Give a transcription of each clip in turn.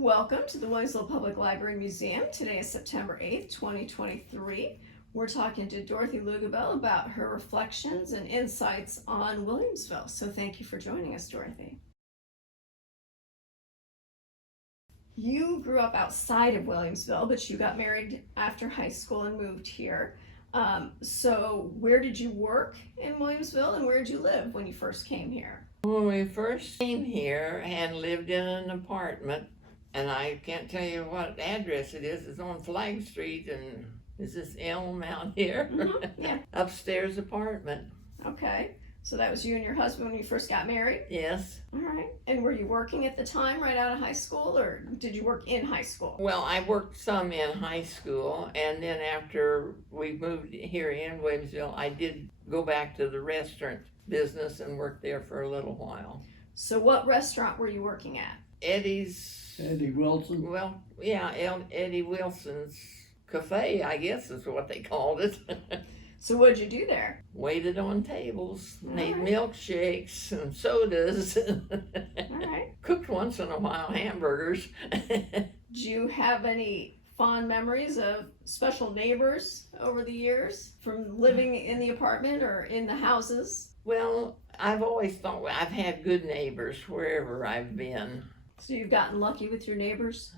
Welcome to the Williamsville Public Library Museum. Today is September 8th, 2023. We're talking to Dorothy Lugibill about her reflections and insights on Williamsville. So thank you for joining us, Dorothy. You grew up outside of Williamsville, but you got married after high school and moved here. So where did you work in Williamsville, and where did you live when you first came here? When we first came here and lived in an apartment, and I can't tell you what address it is. It's on Flag Street, and is this Elm out here? Mm-hmm. Yeah. Upstairs apartment. Okay. So that was you and your husband when you first got married? Yes. All right. And were you working at the time right out of high school, or did you work in high school? Well, I worked some in high school, and then after we moved here in Williamsville, I did go back to the restaurant business and worked there for a little while. So what restaurant were you working at? Eddie Wilson. Well, yeah, Eddie Wilson's Cafe, I guess is what they called it. So what did you do there? Waited on tables, made right. milkshakes and sodas. All right. Cooked once in a while hamburgers. Do you have any fond memories of special neighbors over the years from living in the apartment or in the houses? Well, I've always thought I've had good neighbors wherever I've been. So you've gotten lucky with your neighbors?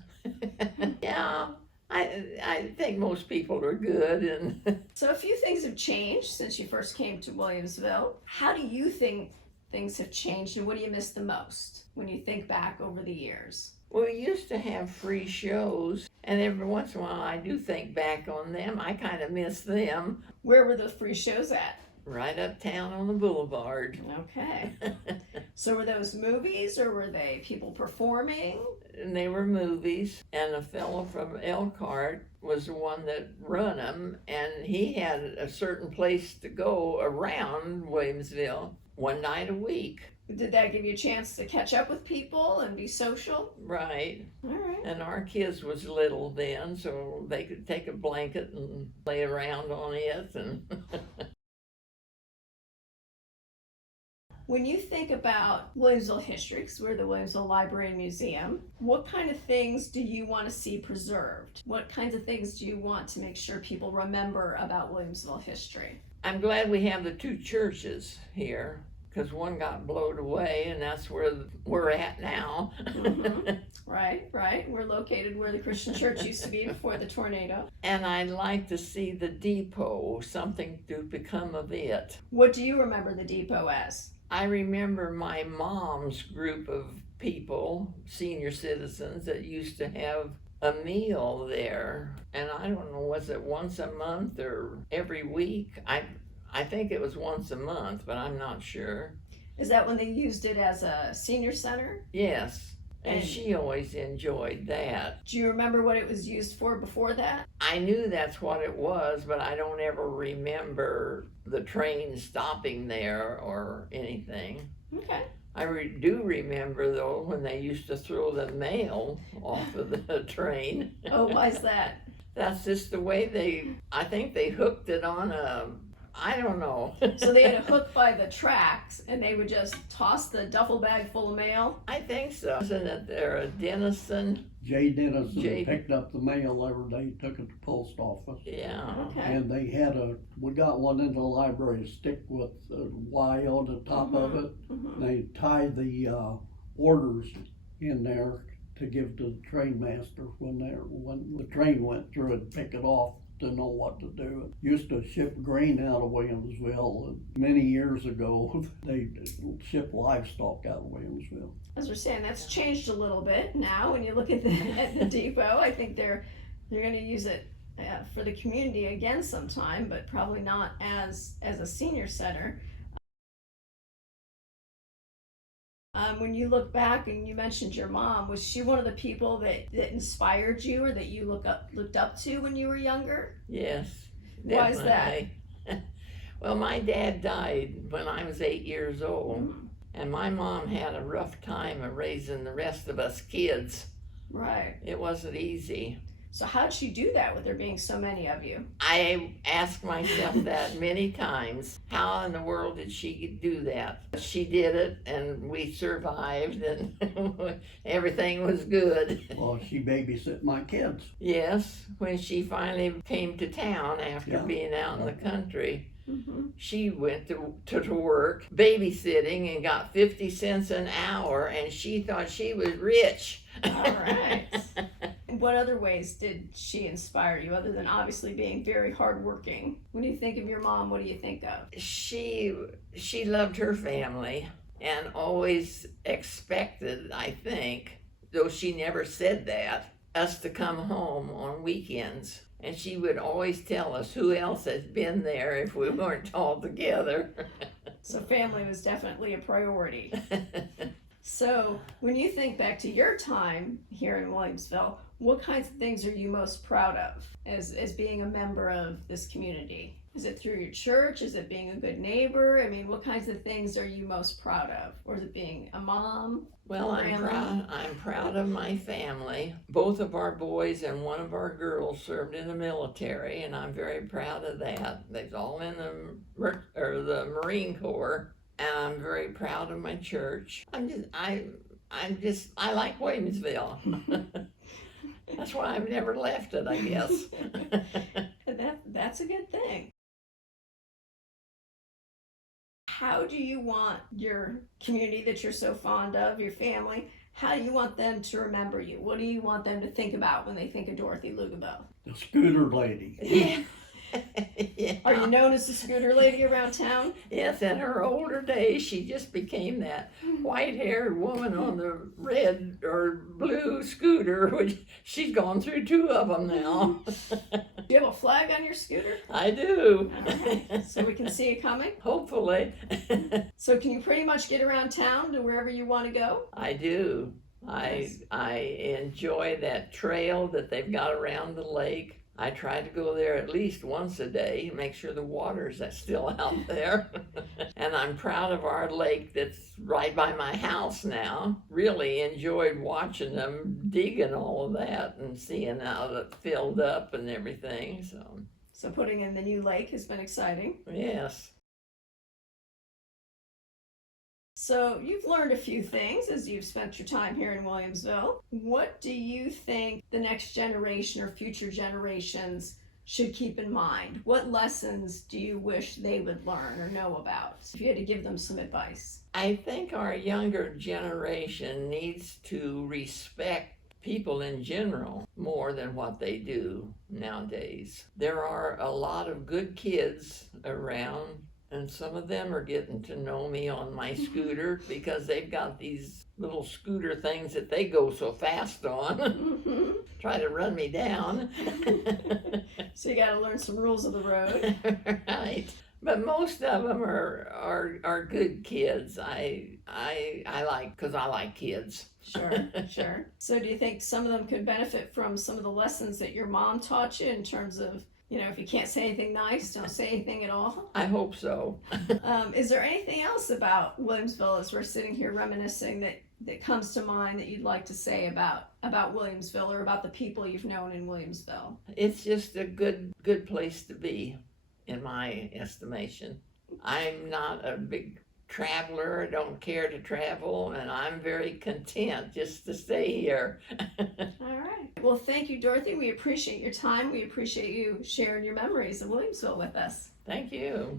Yeah, I think most people are good. And So a few things have changed since you first came to Williamsville. How do you think things have changed, and what do you miss the most when you think back over the years? Well, we used to have free shows, and every once in a while I do think back on them. I kind of miss them. Where were those free shows at? Right uptown on the boulevard. Okay. So were those movies, or were they people performing? And they were movies, and a fellow from Elkhart was the one that run them, and he had a certain place to go around Williamsville one night a week. Did that give you a chance to catch up with people and be social? Right. All right. And our kids was little then, so they could take a blanket and lay around on it. And When you think about Williamsville history, because we're the Williamsville Library and Museum, what kind of things do you want to see preserved? What kinds of things do you want to make sure people remember about Williamsville history? I'm glad we have the two churches here, because one got blown away, and that's where we're at now. Mm-hmm. Right. We're located where the Christian church used to be before the tornado. And I'd like to see the depot, something to become of it. What do you remember the depot as? I remember my mom's group of people, senior citizens, that used to have a meal there. And I don't know, was it once a month or every week? I think it was once a month, but I'm not sure. Is that when they used it as a senior center? Yes, and she always enjoyed that. Do you remember what it was used for before that? I knew that's what it was, but I don't ever remember the train stopping there or anything. Okay. I do remember, though, when they used to throw the mail off of the train. Oh, why's that? That's just the way I think they hooked it on I don't know. So they had a hook by the tracks, and they would just toss the duffel bag full of mail? I think so. Isn't it there a Dennison? Jay Dennison picked up the mail every day, took it to the post office. Yeah. Okay. And they had we got one in the library, a stick with a Y on the top of it. Mm-hmm. They tied the orders in there to give to the train master when the train went through and pick it off. To know what to do. Used to ship grain out of Williamsville, and many years ago they shipped livestock out of Williamsville. As we're saying, that's changed a little bit now. When you look at the depot, I think they're going to use it for the community again sometime, but probably not as a senior center. When you look back, and you mentioned your mom, was she one of the people that inspired you, or that you looked up to when you were younger? Yes. Definitely. Why is that? Well, my dad died when I was 8 years old, and my mom had a rough time of raising the rest of us kids. Right. It wasn't easy. So how'd she do that with there being so many of you? I ask myself that many times. How in the world did she do that? She did it, and we survived, and everything was good. Well, she babysit my kids. Yes, when she finally came to town after Yeah. being out in the country, Mm-hmm. she went to work babysitting and got 50 cents an hour, and she thought she was rich. All right. What other ways did she inspire you other than obviously being very hardworking? When you think of your mom, what do you think of? She loved her family and always expected, I think, though she never said that, us to come home on weekends. And she would always tell us who else had been there if we weren't all together. So family was definitely a priority. So when you think back to your time here in Williamsville, what kinds of things are you most proud of as being a member of this community? Is it through your church? Is it being a good neighbor? I mean, what kinds of things are you most proud of? Or is it being a mom? Well, I'm proud of my family. Both of our boys and one of our girls served in the military, and I'm very proud of that. They're all in the Marine Corps, and I'm very proud of my church. I like Williamsville. That's why I've never left it, I guess. That's a good thing. How do you want your community that you're so fond of, your family, how do you want them to remember you? What do you want them to think about when they think of Dorothy Lugibill? The scooter lady. Yeah. Yeah. Are you known as the scooter lady around town? Yes, in her older days, she just became that white-haired woman on the red or blue scooter, which she's gone through 2 of them now. Do you have a flag on your scooter? I do. All right. So we can see it coming? Hopefully. So can you pretty much get around town to wherever you want to go? I do. Yes. I enjoy that trail that they've got around the lake. I try to go there at least once a day, make sure the water's still out there. And I'm proud of our lake that's right by my house now. Really enjoyed watching them digging all of that and seeing how it filled up and everything. So putting in the new lake has been exciting. Yes. So you've learned a few things as you've spent your time here in Williamsville. What do you think the next generation or future generations should keep in mind? What lessons do you wish they would learn or know about? If you had to give them some advice. I think our younger generation needs to respect people in general more than what they do nowadays. There are a lot of good kids around, and some of them are getting to know me on my scooter because they've got these little scooter things that they go so fast on. Mm-hmm. Try to run me down. So you got to learn some rules of the road. Right. But most of them are good kids. I like, because I like kids. Sure, sure. So do you think some of them could benefit from some of the lessons that your mom taught you in terms of, you know, if you can't say anything nice, don't say anything at all? I hope so. Is there anything else about Williamsville as we're sitting here reminiscing that comes to mind that you'd like to say about Williamsville or about the people you've known in Williamsville? It's just a good place to be, in my estimation. I'm not a big traveler. I don't care to travel, and I'm very content just to stay here. All right. Well, thank you, Dorothy. We appreciate your time. We appreciate you sharing your memories of Williamsville with us. Thank you.